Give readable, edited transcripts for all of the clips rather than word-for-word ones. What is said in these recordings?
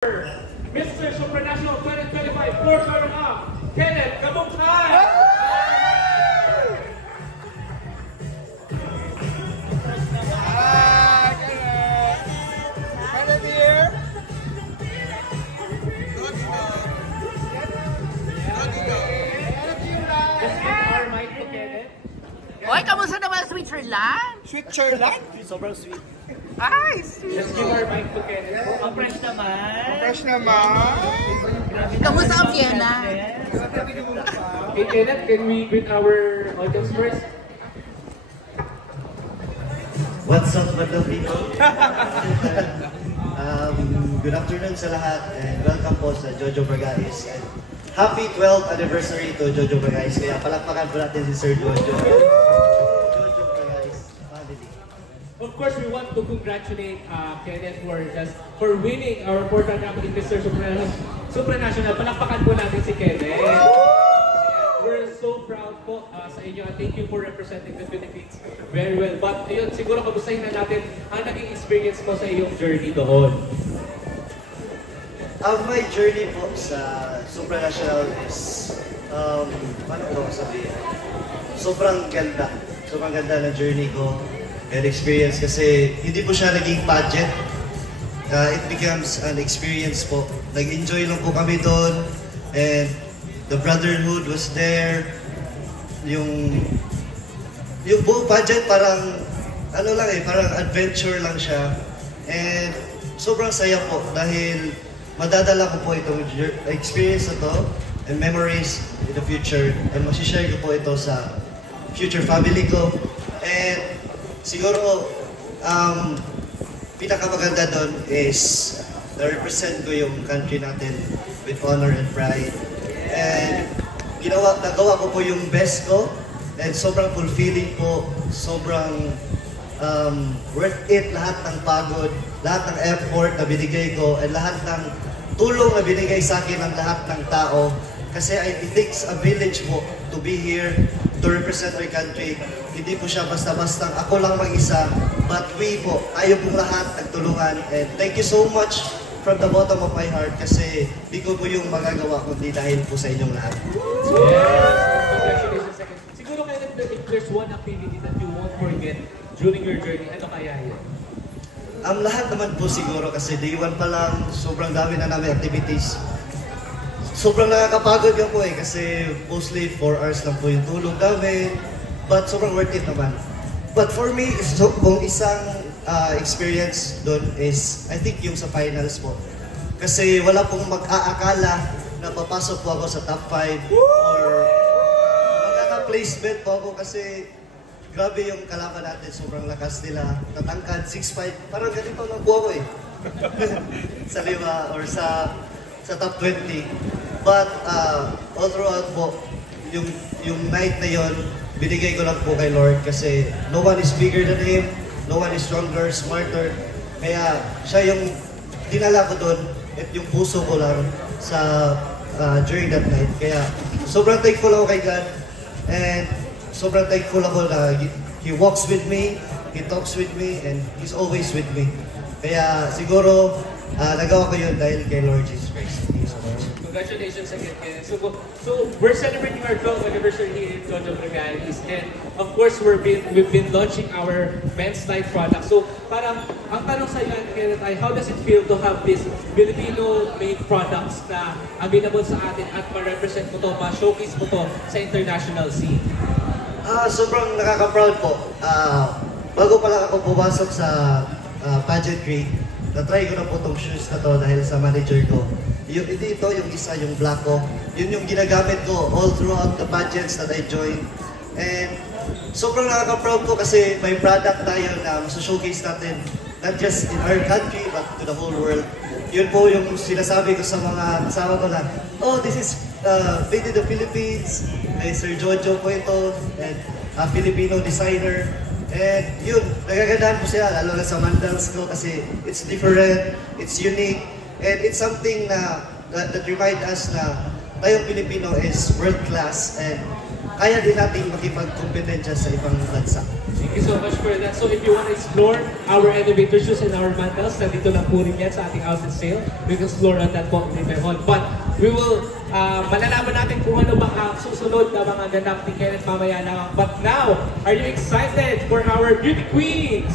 Mr. Supranational 2025 fourth runner-up, Kenneth Kabungtan! Kenneth here! Oy, kamusta naman Switzerland? Switzerland? Sobrang sweet. Ay, sweet. Let's give our mic to Kenneth. Ang fresh naman. Fresh naman! Kamusta ang Vienna? Hey Kenneth, can we greet our audience first? What's up, madam people? Good afternoon sa lahat and welcome po sa Jojo Bragais. And happy 12th anniversary to Jojo Bragais. Kaya palakpakan po natin si Sir Jojo. Jojo Bragais family. Of course, we want to congratulate Kenneth for winning our fourth runner-up in Mr. Supranational. Palakpakan po natin si Kenneth. We're so proud po sa inyo and thank you for representing the Philippines very well. But ayun, siguro kamustahin na natin ang naging experience mo sa iyong journey doon. My journey po sa Supranational is, paano ko sabihin? Sobrang ganda. Sobrang ganda ng journey ko and experience kasi hindi po siya naging pageant. It becomes an experience po. Nag-enjoy lang po kami doon and the brotherhood was there. Yung buong pageant parang, ano lang parang adventure lang siya. And sobrang saya po dahil madadala ko po itong experience na to and memories in the future. And masishare ko po ito sa future family ko. And siguro, pinakamaganda doon is na-represent ko yung country natin with honor and pride. And nagawa ko po yung best ko and sobrang fulfilling po, sobrang worth it lahat ng pagod, lahat ng effort na binigay ko and lahat ng tulong na binigay sa akin ng lahat ng tao. Kasi it takes a village po to be here to represent my country. Hindi po siya basta-bastang ako lang mag-isa, but we po, tayo pong lahat nagtulungan. And thank you so much from the bottom of my heart kasi di ko po yung magagawa kundi dahil po sa inyong lahat. Yes! Congratulations again. Siguro kayo if there's one activity that you won't forget during your journey, ano kaya yun? Lahat naman po siguro kasi day one pa lang, sobrang dami na namin activities. Sobrang nakakapagod nga po kasi mostly 4 hours lang po yung tulog namin. But sobrang worth it naman. But for me, kung isang experience doon is, I think yung sa finals po. Kasi wala pong mag-aakala na papasok po ako sa top 5 or magkaka-placement po ako kasi grabe yung kalaban natin, sobrang lakas nila. Tatangkad, 6'5", parang ganito lang po ako sa 5 or sa top 20. But all throughout po, yung night na yon, binigay ko lang po kay Lord kasi no one is bigger than Him, no one is stronger, smarter. Kaya siya yung dinala ko doon at yung puso ko lang sa during that night. Kaya sobrang thankful ako kay God and sobrang thankful ako na He walks with me, He talks with me, and He's always with me. Kaya siguro nagawa ko yun dahil kay Lord Jesus Christ. Thank you so much. Congratulations again, Kenneth. So we're celebrating our 12th anniversary here in Jojo Bragais, and of course we've been launching our men's night product. So parang ang tanong sa iyo, Kenneth, ay how does it feel to have this Filipino-made products na available sa atin at ma-represent mo to, ma-showcase mo to sa international scene? Sobrang nakaka-proud po. Bago pa lang ako pumasok sa pageantry, na-try ko na po itong shoes na to dahil sa manager ko. Yung yung isa, yung black ko, yun yung ginagamit ko all throughout the pageants that I joined. And sobrang nakaka-proud ko kasi may product tayo na maso-showcase natin not just in our country but to the whole world. Yun po yung sinasabi ko sa mga kasama ko na, oh, this is made in the Philippines. Kay Sir Jojo po ito, and a Filipino designer. And yun, nagagandahan po siya, lalo na sa mandals ko kasi it's different, it's unique, and it's something that remind us na tayong Pilipino is world class and kaya din natin makipagkompetensya sa ibang bansa. Thank you so much for that. So if you want to explore our elevator shoes and our mantles, nandito lang po rin yan sa ating outlet sale. We can explore on that po later on. But we will, malalaman natin kung ano ba ang susunod na mga ganap ni Kenneth mamaya lang. But now, are you excited for our beauty queens?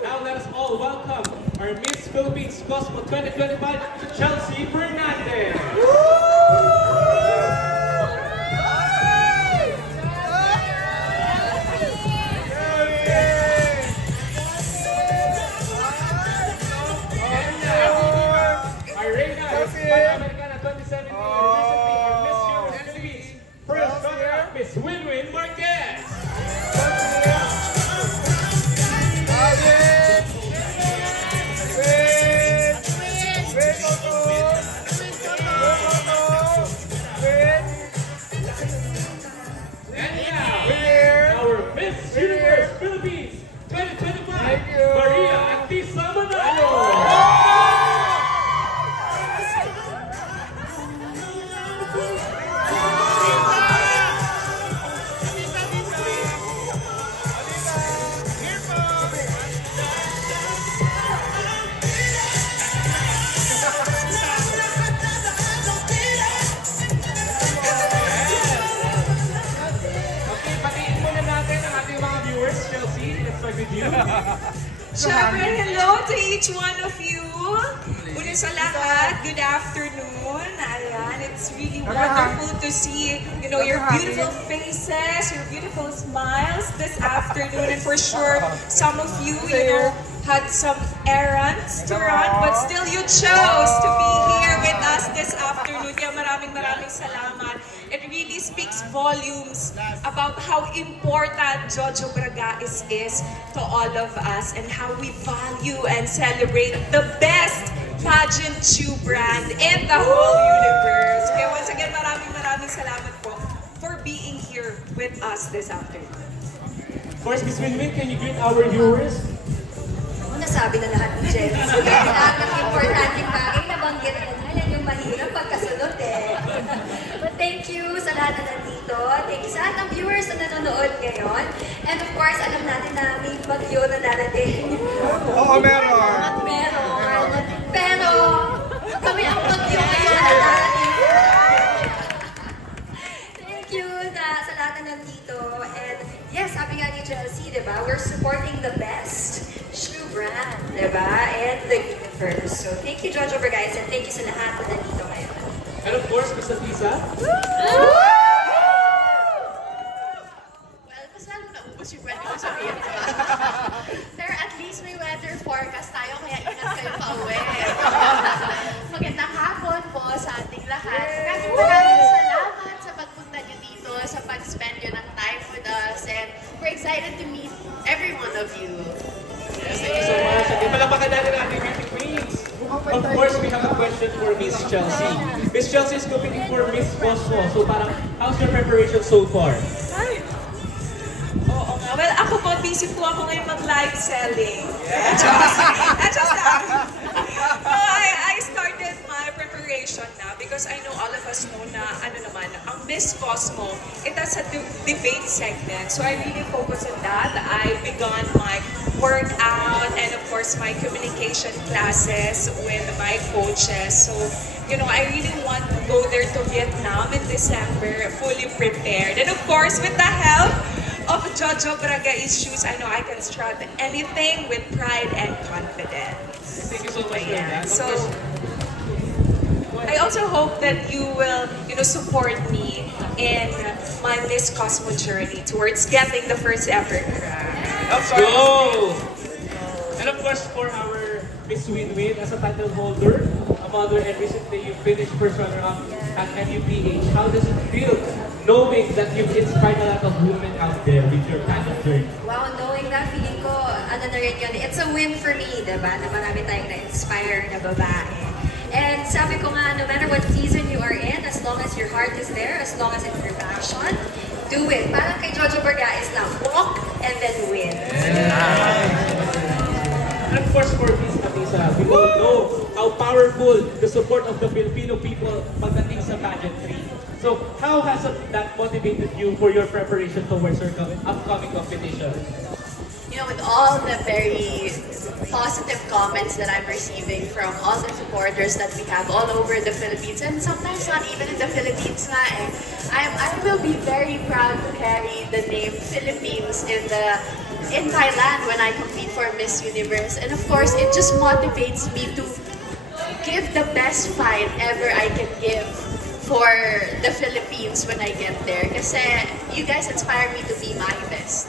Now let us all welcome our Miss Philippines Cosmo 2025, Chelsea Fernandez. Panamericana 2017, recently our Miss Universe Philippines, first runner-up Miss Winwin Marquez. And now, our Miss Universe Philippines 2025, Maria Antisa Manalo. Siyempre, hello to each one of you. Una sa lahat, good afternoon. Ayan, it's really wonderful to see, your beautiful faces, your beautiful smiles this afternoon. And for sure, some of you, had some errands to run, but still you chose to be here with us this afternoon. Kaya maraming salamat. It really speaks volumes about how important Jojo Braga is to all of us and how we value and celebrate the best pageant shoe brand in the whole universe. Kaya once again, maraming salamat po for being here with us this afternoon. Of course, Miss Winwin, can you greet our viewers? Nasabi na lahat ni Jenny. So, lahat ng importanteng bagay nabanggit mo na. Yan yung mahirap pagkasunod eh. But thank you sa lahat na nandito. Thank you sa lahat ng viewers na nanonood ngayon. And of course, alam natin na may bagyo na darating. Oo, meron. Meron. Pero, kami ang bagyo ngayon na darating. Thank you sa lahat na nandito. And yes, sabi nga ni Chelsea, diba? We're supporting the best shoe brand, diba? And the universe. So, thank you, Jojo Vergais, and thank you sa lahat na nandito ngayon. And of course, Miss Atisa. Well, mas lalo naubos yung pwede ko sabihin. Pero at least may weather forecast tayo, kaya ingat kayo pa-uwi. Magandang hapon po sa ating lahat. Maraming salamat sa pagpunta nyo dito, sa pag-spend nyo ng time with us, and we're excited to meet every one of you. Yes, thank you so much. At palapakan natin ang ating beauty queens. Of course, we have a question for Miss Chelsea. Miss Chelsea is competing for Miss Cosmo. So parang, how's your preparation so far? Ay. Oo nga. Well, ako po, busy po ako ngayon mag-live selling. Just that. I started my preparation na because I know all of us know na, ang Miss Cosmo, it has a debate segment. So I really focus on that. I begun my workout and of course my communication classes with my coaches. So, I really want to go there to Vietnam in December, fully prepared. And of course, with the help of Jojo Braga Issues, I know I can strut anything with pride and confidence. Thank you so much for that. So, I also hope that you will, support me in my Miss Cosmo journey towards getting the first ever crown. Let's go! And of course, for our Miss Winwin, as a title holder, a mother, and recently you finished first runner-up at NUPH. How does it feel knowing that you've inspired a lot of women out there with your pageant journey? Wow, knowing that, feeling ko, na rin yun, it's a win for me, diba? Na marami tayong na-inspire na babae. And sabi ko nga, no matter what season you are in, as long as your heart is there, as long as it's your passion, do it. Parang kay Jojo Vergais na walk and then win. And of course, for Miss Atisa, we all know how powerful the support of the Filipino people pagdating sa pageantry. So So how has that motivated you for your preparation towards your upcoming competition? You know, with all the very positive comments that I'm receiving from all the supporters that we have all over the Philippines, and sometimes not even in the Philippines nga eh, I will be very proud to carry the name Philippines in Thailand when I compete for Miss Universe. And of course, it just motivates me to give the best fight ever I can give for the Philippines when I get there. Kasi you guys inspire me to be my best.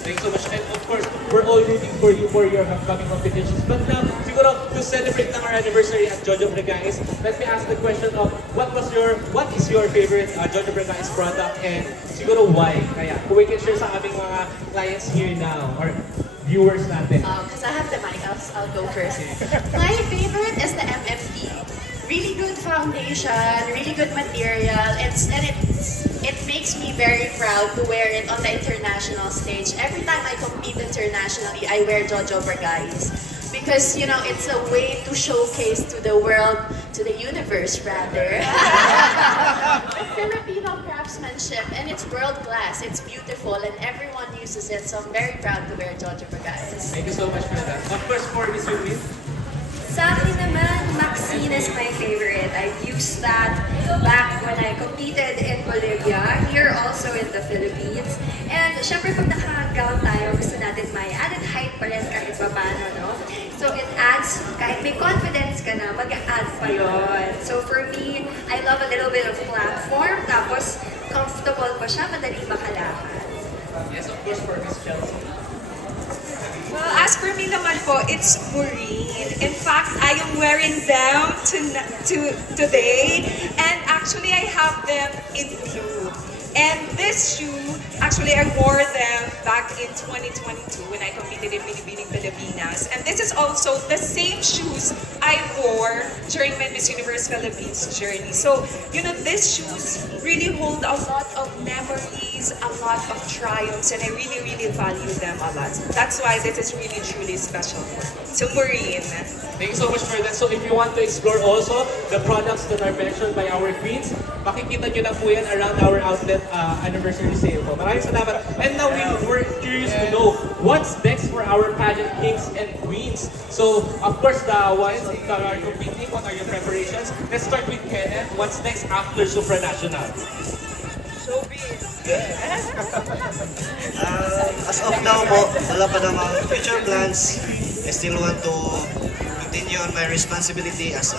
Thanks so much. And of course, we're all rooting for you for your upcoming competitions. But now, siguro, to celebrate our anniversary at Jojo Bragais, let me ask the question of what is your favorite Jojo Bragais product and siguro why? Kaya, kung we can share sa aming mga clients here now or viewers natin. Because I have the mic, I'll go first. My favorite is the MMD. Really good foundation, really good material, it makes me very proud to wear it on the international stage. Every time I compete internationally, I wear Jojo Bragais. Because, you know, it's a way to showcase to the world, to the universe rather, Filipino craftsmanship, and it's world class, it's beautiful, and everyone uses it, so I'm very proud to wear Jojo Bragais. Thank you so much for that. Of course, for Miss Eunice. Sa akin naman, Maxine is my favorite. I've used that back when I competed in Bolivia, here also in the Philippines. And syempre pag naka-gown tayo, gusto natin may added height pa rin kahit paano, no? So it adds, kahit may confidence ka na, mag-add pa yun. So for me, I love a little bit of platform, tapos comfortable pa siya, madali makalakad. Yes, of course, for Miss Chelsea. Well, as for me naman po, it's Maureen. In fact, I am wearing them today, and actually I have them in blue. And this shoe, actually I wore them back in 2022 when I competed in Binibining Pilipinas. And this is also the same shoes I wore during my Miss Universe Philippines journey. So, you know, these shoes really hold a lot of memories, a lot of triumphs, and I really, really value them a lot. That's why this is really, truly special for me. So, Maureen. Thank you so much for that. So if you want to explore also the products that are mentioned by our queens, makikita nyo lang po yan around our outlet anniversary sale po. Maraming salamat. And now we're curious to know what's next for our pageant kings and queens. So of course the ones that are competing, what are your preparations? Let's start with Kenneth. What's next after Supranational? As of now po, wala pa namang future plans. I still want to continue on my responsibility as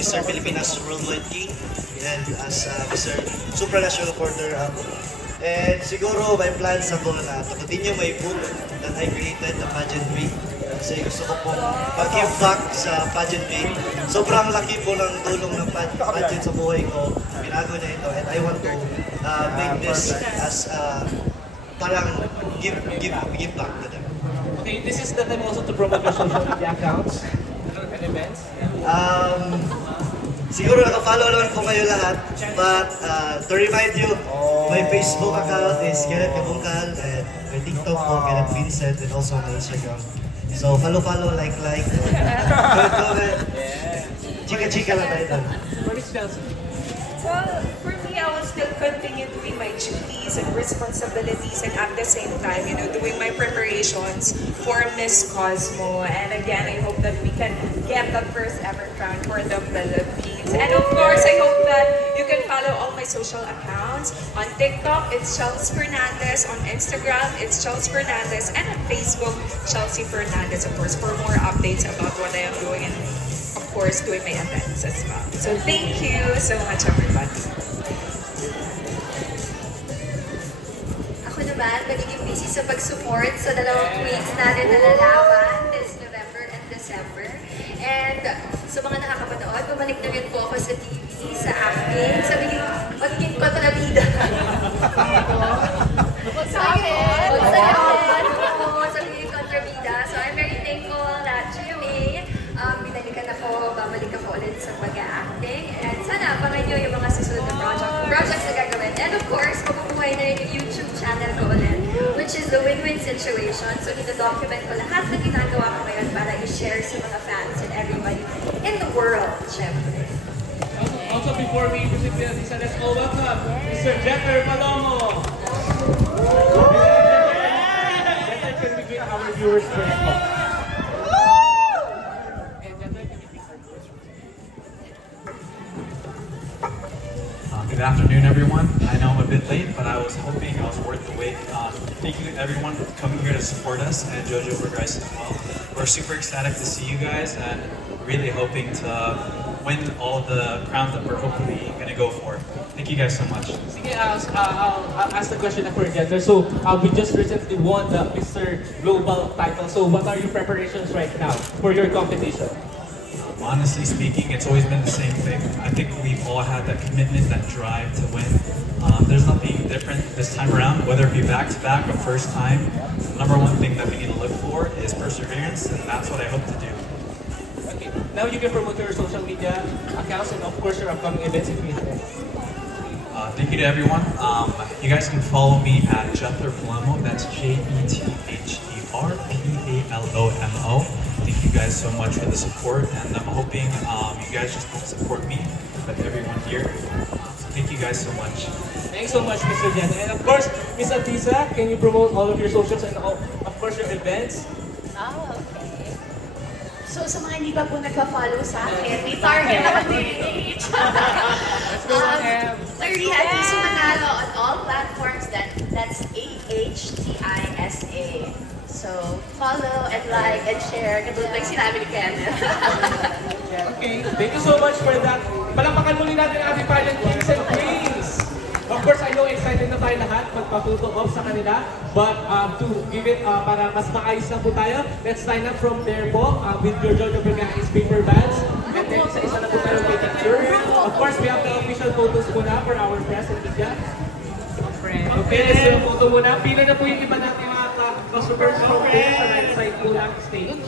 Mr. Pilipinas Worldwide King and as Mr. Supranational Quarter-Up. And siguro may plans ako na to continue my book that I created, the pageantry. Kasi gusto ko pong mag-give back sa pageantry. Sobrang laki po ng tulong ng pageant sa buhay ko. Binago niya ito and I want to make this as parang give back to them. Okay, this is the time also to promote your social media accounts and events. Siguro naka-follow naman po kayo lahat, but to remind you, my Facebook account is Kenneth Kabungkal, and my TikTok po, Kenneth Vincent, and also my Instagram. So follow, like, comment. Chika lang tayo doon. What is Chelsea? Well, for me, I will still continue doing my duties and responsibilities, and at the same time, you know, doing my preparations for Miss Cosmo. And again, I hope that we can get the first ever crown for the Philippines. And of course, I hope that you can follow all my social accounts. On TikTok, it's Chelsea Fernandez. On Instagram, it's Chelsea Fernandez. And on Facebook, Chelsea Fernandez, of course, for more updates about what I am doing and of course, doing my events as well. So thank you so much, everybody. Ako naman, magiging busy sa pag-support sa dalawang queens natin na lalaban this November and December. And sa mga nakakapanood, bumalik na rin po ako sa TV, sa acting, sa magiging kontrabida. Sa akin! Sa magiging kontrabida. So I'm very thankful that GMA, binalikan ako, babalik ako ulit sa pag-acting. And sana abangan nyo yung mga susunod na projects na gagawin. And of course, mabubuhay na rin yung YouTube channel ko ulit, which is the Win-Win Situation. So, ito-document ko lahat na ginagawa ko ngayon para i-share sa mga fans and everybody in the world, syempre. also, before we visit the Lisa, let's all welcome Mr. Jeter Palomo. Jeter, can we get our viewers first? Good afternoon, everyone. I know I'm a bit late, but I was hoping I was worth the wait. Thank you everyone for coming here to support us, and Jojo for guys as well. We're super ecstatic to see you guys, and really hoping to win all the crowns that we're hopefully going to go for. Thank you guys so much. Sige, I'll ask the question for Jeter. So, we just recently won the Mr. Global title. So, what are your preparations right now for your competition? Honestly speaking, it's always been the same thing. I think we've all had that commitment, that drive to win. There's nothing different this time around, whether it be back-to-back or first time. The number one thing that we need to look for is perseverance, and that's what I hope to do. Okay, now you can promote your social media accounts and of course your upcoming events if you have. Thank you to everyone. You guys can follow me at Jeter Palomo. That's JETHERPALOMO. Thank you guys so much for the support, and I'm hoping you guys just support me, but everyone here. So thank you guys so much. Thanks so much, Mr. Jeter. And of course, Ms. Atisa, can you promote all of your socials and of course your events? Okay. So sa mga hindi pa po nagpa-follow sa akin, may target ako page. Let's go, Em. Larry Atisa Manalo on all platforms. That's AHTISA. So, follow and like and share. Katulad like sinabi ni Kenneth. Okay, thank you so much for that. Palakpakan muli natin ang ating pageant kings and queens. Of course, I know excited na tayo lahat magpa-photo off sa kanila. But to give it, para mas maayos na po tayo, let's sign up from there po with your Jojo Brigada's paper bags. And then isa-isa na po tayo may picture. Of course, we have the official photos muna for our press and media. Okay, let's do a photo muna. Pila na po yung iba natin mga customers from there sa right side po lang stage.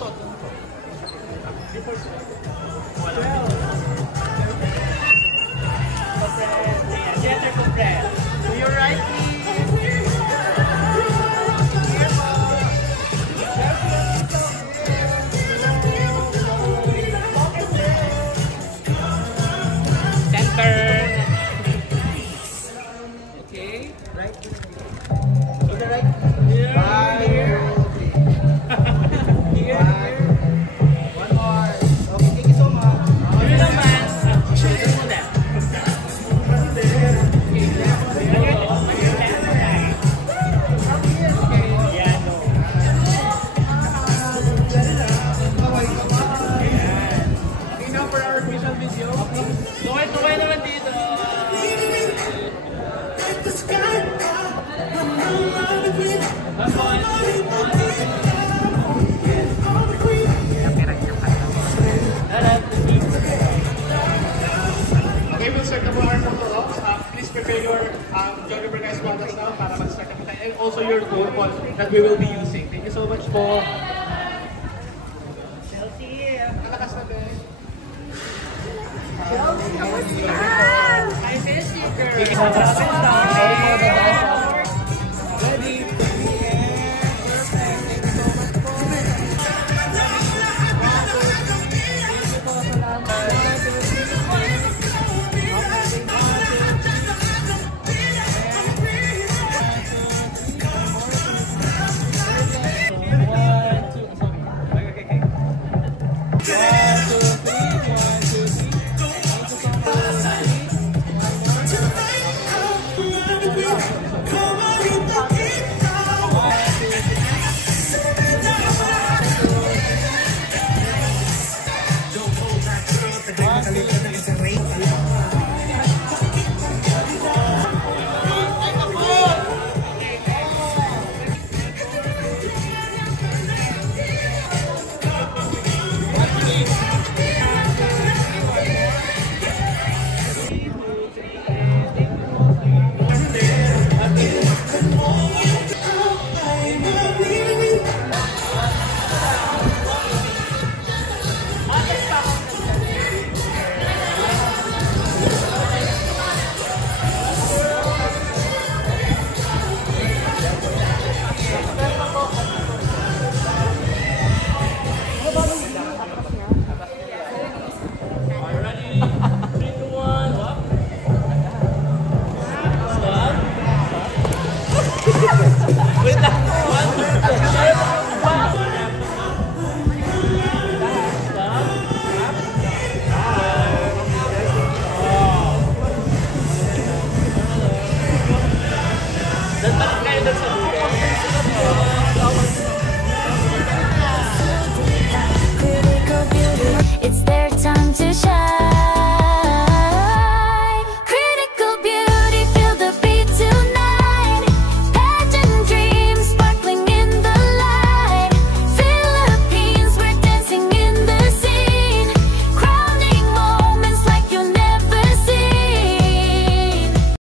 Jeter Compress. To your right, please. Center. Okay. Right. To the right. Here. Here. Here. One more. Okay, thank you so much. Ano naman? Shoulder mo na. Okay, we'll start the our photo ops. Please prepare your Jojo Brigada's products now para mag-start na tayo. And also your phone call that we will be using. Thank you so much po. Chelsea, kalakas na din. Chelsea, kamusta? Hi, Miss you, girl.